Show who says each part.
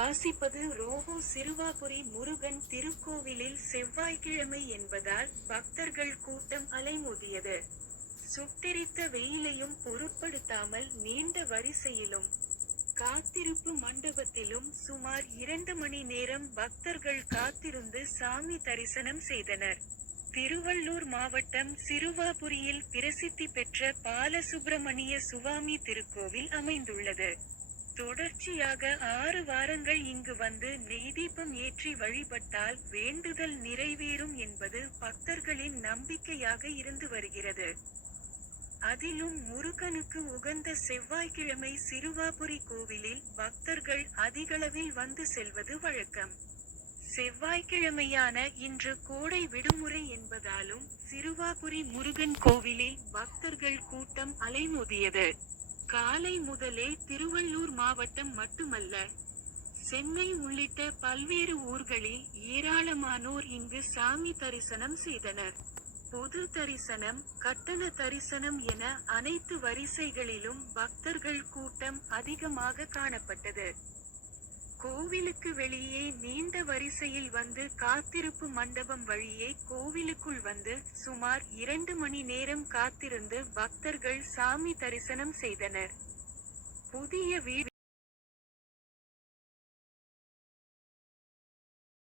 Speaker 1: வாசிப்பது ரோஹோ சிறுவாபுரி முருகன் திருக்கோவிலில் செவ்வாய்க்கிழமை என்பதால் பக்தர்கள் கூட்டம் அலைமோதியது. சுட்டெரித்த வெயிலையும் பொருட்படுத்தாமல் நீண்ட வரிசையிலும் காத்திருப்பு மண்டபத்திலும் சுமார் இரண்டு மணி நேரம் பக்தர்கள் காத்திருந்து சாமி தரிசனம் செய்தனர். திருவள்ளூர் மாவட்டம் சிறுவாபுரியில் பிரசித்தி பெற்ற பாலசுப்பிரமணிய சுவாமி திருக்கோவில் அமைந்துள்ளது. தொடர்ச்சியாக ஆறு வாரங்கள் இங்கு வந்து நெய்தீபம் ஏற்றி வழிபட்டால் வேண்டுதல் நிறைவேறும் என்பது பக்தர்களின் நம்பிக்கையாக இருந்து வருகிறது. அதிலும் முருகனுக்கு உகந்த செவ்வாய்க்கிழமை சிறுவாபுரி கோவிலில் பக்தர்கள் அதிகளவில் வந்து செல்வது வழக்கம். செவ்வாய்க்கிழமையான இன்று கோடை விடுமுறை என்பதாலும் சிறுவாபுரி முருகன் கோவிலில் பக்தர்கள் கூட்டம் அலைமோதியது. காலை முதலே திருவள்ளூர் மாவட்டம் மட்டுமல்ல சென்னை உள்ளிட்ட பல்வேறு ஊர்களில் ஏராளமானோர் இங்கு சாமி தரிசனம் செய்தனர். பொது தரிசனம் கட்டண தரிசனம் என அனைத்து வரிசைகளிலும் பக்தர்கள் கூட்டம் அதிகமாக காணப்பட்டது. கோவிலுக்கு வெளியே நீண்ட வரிசையில் வந்து காத்திருப்பு மண்டபம் வழியே கோவிலுக்குள் வந்து சுமார் இரண்டு மணி நேரம் காத்திருந்து பக்தர்கள் சாமி தரிசனம் செய்தனர். புதிய வீடு